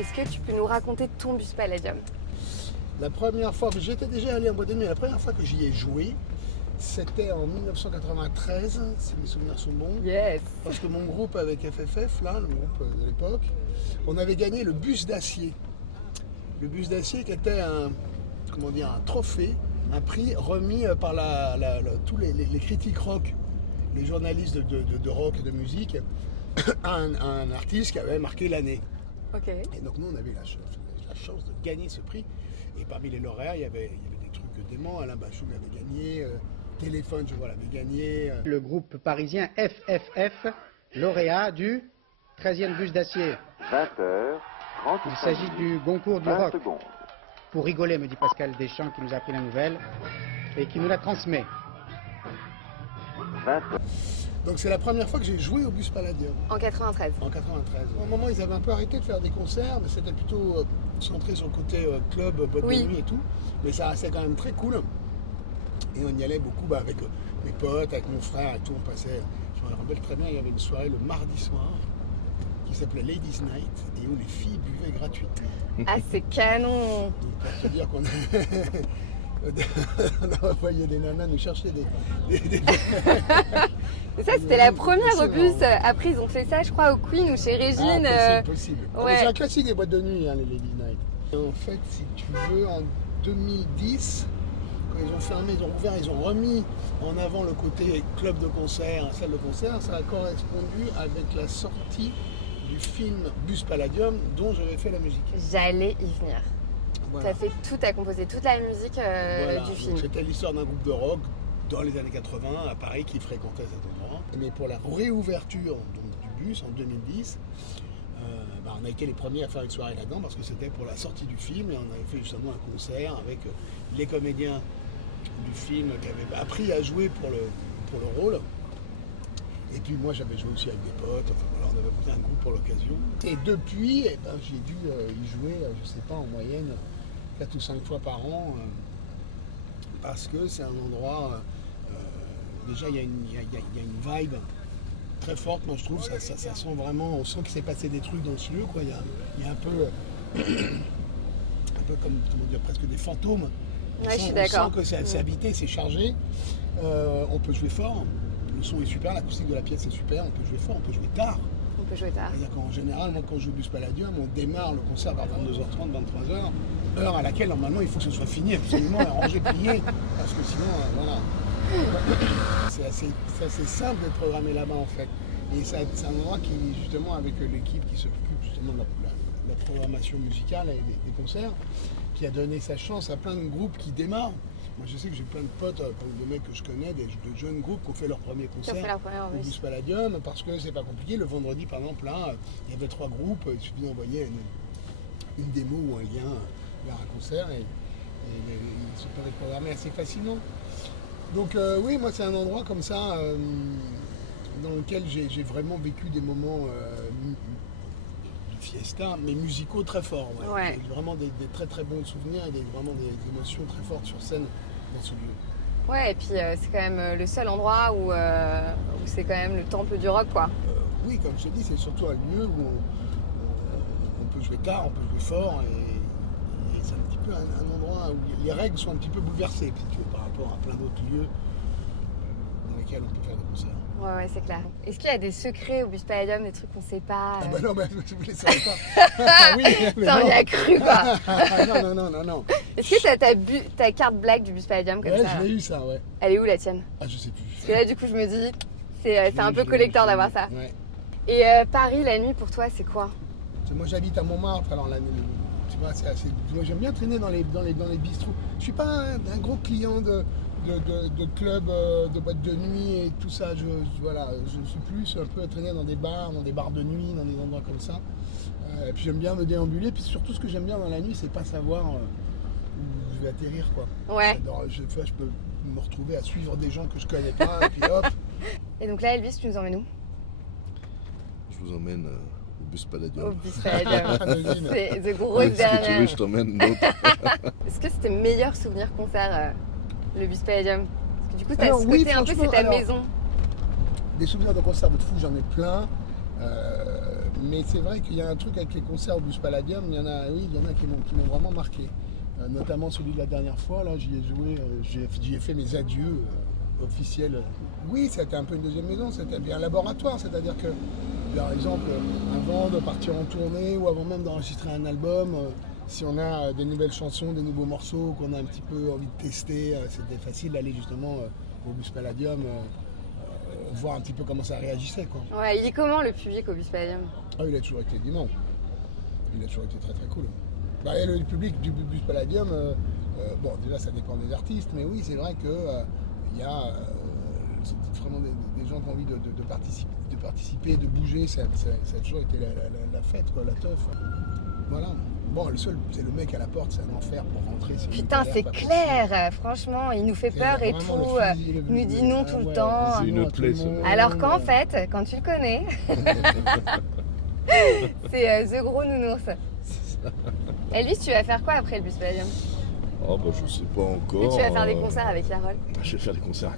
est-ce que tu peux nous raconter ton Bus Palladium? La première fois que j'étais déjà allé en boîte de nuit, la première fois que j'y ai joué, c'était en 1993, si mes souvenirs sont bons. Yes. Parce que mon groupe avec FFF, là, le groupe de l'époque, on avait gagné le bus d'acier. Le bus d'acier qui était un trophée, un prix remis par tous les critiques rock, les journalistes de rock et de musique, à un artiste qui avait marqué l'année. Ok. Et donc nous, on avait la chance de gagner ce prix. Et parmi les lauréats, il y avait des trucs déments. Alain Bachung avait gagné, Téléphone, je vois, l'avait gagné. Le groupe parisien FFF, lauréat du 13e bus d'acier. 20h30. Il s'agit du Goncourt du rock. Secondes. Pour rigoler, me dit Pascal Deschamps, qui nous a appris la nouvelle et qui nous la transmet. 20h. Donc c'est la première fois que j'ai joué au Bus Palladium, En 93. en 93. Au moment, ils avaient un peu arrêté de faire des concerts, mais c'était plutôt centré sur le côté club, boîte Oui. de nuit et tout. Mais ça restait quand même très cool. Et on y allait beaucoup avec mes potes, avec mon frère et tout. On passait, je me rappelle très bien, il y avait une soirée le mardi soir qui s'appelait Ladies Night et où les filles buvaient gratuitement. Ah, c'est canon. Donc pour te dire qu'on on a envoyé des nanas nous chercher des... Et ça, c'était la Oui, première c'est au bus. marrant. Après, ils ont fait ça, je crois, au Queen ou chez Régine. Possible. Ah, ouais. mais c'est un classique des boîtes de nuit, hein, les Ladies Night. Et en fait, si tu veux, en 2010, quand ils ont fermé, ils ont ouvert, ils ont remis en avant le côté club de concert, salle de concert. Ça a correspondu avec la sortie du film Bus Palladium dont j'avais fait la musique. J'allais y venir. Voilà. T'as composé toute la musique Voilà. du Donc, film. c'était l'histoire d'un groupe de rock dans les années 80 à Paris qui fréquentait cet endroit. Mais pour la réouverture donc, du bus en 2010, on a été les premiers à faire une soirée là-dedans parce que c'était pour la sortie du film et on avait fait justement un concert avec les comédiens du film qui avaient appris à jouer pour le rôle. Et puis moi j'avais joué aussi avec des potes, enfin voilà, on avait monté un groupe pour l'occasion. Et depuis, j'ai dû y jouer, je sais pas, en moyenne 4 ou 5 fois par an, parce que c'est un endroit, déjà il y a une vibe très forte, moi je trouve, ça sent vraiment, on sent qu'il s'est passé des trucs dans ce lieu, quoi. Il y a un peu, un peu comme, comment dire, presque des fantômes. Ouais, je suis d'accord. On sent que c'est habité, c'est chargé, on peut jouer fort, le son est super, l'acoustique de la pièce est super, on peut jouer fort, on peut jouer tard. On peut jouer tard. C'est-à-dire qu'en général, moi quand je joue Bus Palladium, on démarre le concert vers 22h30, 23h, heure à laquelle normalement il faut que ce soit fini, absolument rangé, plié, parce que sinon, voilà. C'est assez simple d'être programmé là-bas en fait. Et c'est un endroit qui, justement, avec l'équipe qui s'occupe justement de la programmation musicale et des concerts, qui a donné sa chance à plein de groupes qui démarrent. Moi je sais que j'ai plein de potes, de mecs que je connais, de jeunes groupes qui ont fait leur premier concert fait leur première au envie. Bus Palladium, parce que c'est pas compliqué. Le vendredi par exemple, là, il y avait 3 groupes, il suffit d'envoyer une démo ou un lien vers un concert et ils se peuvent programmer assez facilement. Donc oui, moi c'est un endroit comme ça dans lequel j'ai vraiment vécu des moments de fiesta, mais musicaux très forts. Ouais. J'ai vraiment des très très bons souvenirs et vraiment des émotions très fortes sur scène dans ce lieu. Ouais, et puis c'est quand même le seul endroit où c'est quand même le temple du rock, quoi. Oui, comme je te dis, c'est surtout un lieu où on peut jouer tard, on peut jouer fort et c'est un petit peu un endroit où les règles sont un petit peu bouleversées, si tu veux, par rapport à plein d'autres lieux dans lesquels on peut faire des concerts. Ouais, c'est clair. Est-ce qu'il y a des secrets au Bus Palladium, des trucs qu'on sait pas Ah bah non, mais je voulais savoir pas. Ah oui, mais Putain, on non. y a cru, quoi. Non. Est-ce que t'as ta carte black du Bus Palladium comme Ouais, ça je l'ai eu ça, ouais. Elle est où la tienne? Ah, je sais plus. Parce que là, du coup, je me dis, c'est un peu collector d'avoir ça. Ouais. Et Paris, la nuit, pour toi, c'est quoi? Moi, j'habite à Montmartre, alors tu vois, c'est assez. Moi, j'aime bien traîner dans les bistrots. Je suis pas un gros client de clubs, de boîtes de nuit et tout ça. Je suis plus un peu traîner dans des bars de nuit, dans des endroits comme ça. Et puis j'aime bien me déambuler. Puis surtout, ce que j'aime bien dans la nuit, c'est pas savoir où je vais atterrir, quoi. Ouais. J'adore, je peux me retrouver à suivre des gens que je connais pas, et puis hop. Et donc là, Elvis, tu nous emmènes où? Je vous emmène au Bus Au Palladium. Bus Palladium. Imagine. C'est the grosse Oui, si tu veux, dernière. je t'emmène d'autres. Est-ce que c'était meilleur souvenir concert, le Bus Palladium? Parce que du coup, t'as Alors, ce oui, côté un peu, c'est franchement, ta alors, maison. Des souvenirs de concerts de fou, j'en ai plein. Mais c'est vrai qu'il y a un truc avec les concerts au Bus Palladium, il y en a qui m'ont vraiment marqué. Notamment celui de la dernière fois, là, j'y ai joué, j'y ai fait mes adieux officiels. Oui, c'était un peu une deuxième maison, c'était bien un laboratoire, c'est-à-dire que, par exemple, avant de partir en tournée ou avant même d'enregistrer un album, si on a des nouvelles chansons, des nouveaux morceaux qu'on a un petit peu envie de tester, c'était facile d'aller justement au Bus Palladium, voir un petit peu comment ça réagissait, quoi. Ouais, il est comment le public au Bus Palladium? Ah, il a toujours été dément. Il a toujours été très très cool. Bah, et le public du Bus Palladium, bon, déjà ça dépend des artistes, mais oui, c'est vrai que y a c'est vraiment des gens qui ont envie de participer, de bouger. Ça a toujours été la fête, quoi, la teuf. Voilà. Bon, le seul, c'est le mec à la porte, c'est un enfer pour rentrer. Putain, c'est clair, franchement, il nous fait peur et tout. Il nous dit non tout le temps. C'est une plaie, ça. Alors qu'en fait, quand tu le connais, c'est The Gros Nounours. Elvis, tu vas faire quoi après le Bus Palladium? Oh bah je sais pas encore. Et tu vas faire des concerts avec Yarol? Je vais faire des concerts.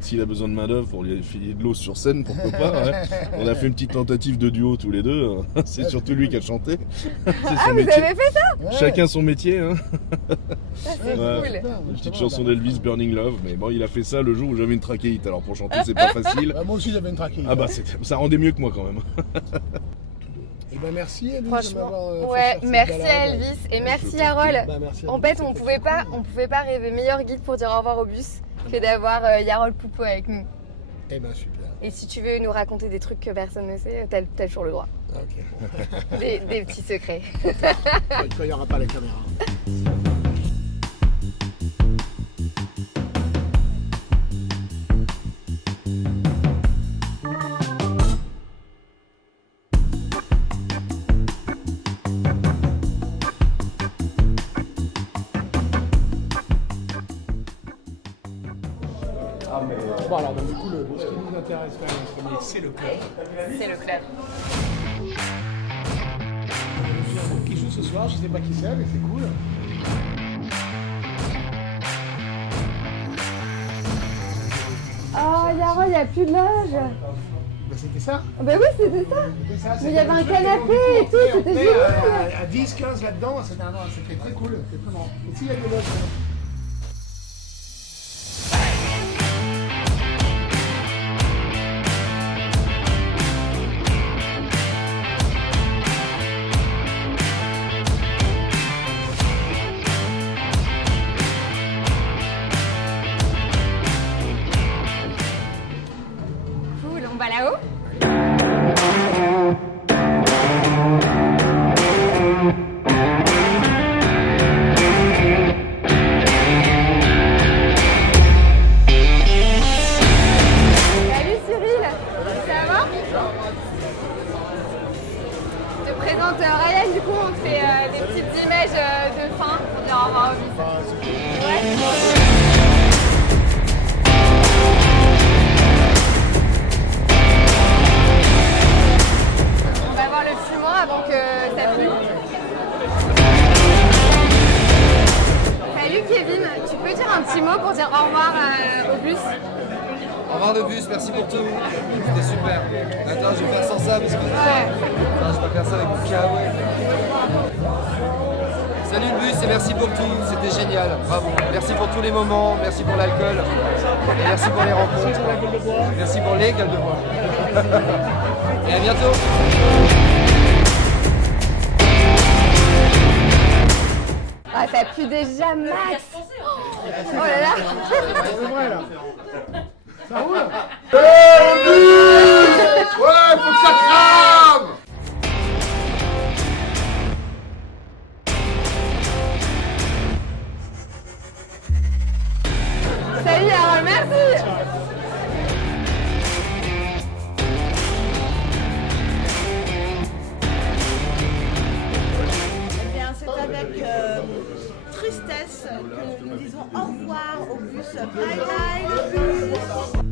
S'il a besoin de main d'œuvre pour lui filer de l'eau sur scène, pourquoi pas. Ouais. On a fait une petite tentative de duo tous les deux. C'est surtout lui qui a chanté. C'est son métier. Vous avez fait ça? Chacun son métier. Hein. C'est Ouais. cool. Une petite chanson d'Elvis, Burning Love. Mais bon, il a fait ça le jour où j'avais une trachéite. Alors pour chanter, c'est pas facile. Bah, moi aussi j'avais une trachéite. Ah bah ça rendait mieux que moi quand même. Et ben merci Elvis de Franchement, m'avoir ouais, fait cette merci balade. à Elvis et merci Yarol. Bah, merci à En vous, fait, c'était on pouvait pas rêver meilleur guide pour dire au revoir au bus que d'avoir Yarol Poupeau avec nous. Eh ben super. Et si tu veux nous raconter des trucs que personne ne sait, t'as toujours le droit. Ok. Des petits secrets. Quand il n'y aura pas la caméra. Bon alors donc, du coup ce qui nous intéresse quand même en premier, c'est le club. C'est le club. Il y a un groupe qui joue ce soir, je sais pas qui c'est mais c'est cool. Oh Yarol, il n'y a plus de loge. Bah, c'était ça. Bah oui, c'était ça. C'était ça, Mais il y avait un c'était- canapé et tout, on c'était était génial. à 10-15 là-dedans, c'était très cool, c'était très marrant. Et s'il y a des loges, Cool, on va là-haut. Salut Cyril, ça va? Je te présente Ryan, du coup on te fait des petites images de fin pour dire au revoir au bus. Ouais. On va voir le fumant avant que ça fume. Salut Kevin, tu peux dire un petit mot pour dire au revoir au bus? Au revoir le bus, merci pour tout. C'était super. Attends, je vais faire sans ça parce que. Ouais. Attends, je vais pas faire ça avec mon kawaii. Salut le bus et merci pour tout. C'était génial. Bravo. Merci pour tous les moments. Merci pour l'alcool. Et merci pour les rencontres. Merci pour les gueules de bois. Et à bientôt. Ah, ça pue déjà max. Oh là là. c'est vrai là. Ça roule. Ouais, faut que ça crame. Salut Yarol, merci. Eh bien, c'est avec tristesse que nous disons au revoir au bus Bye Bye le bus.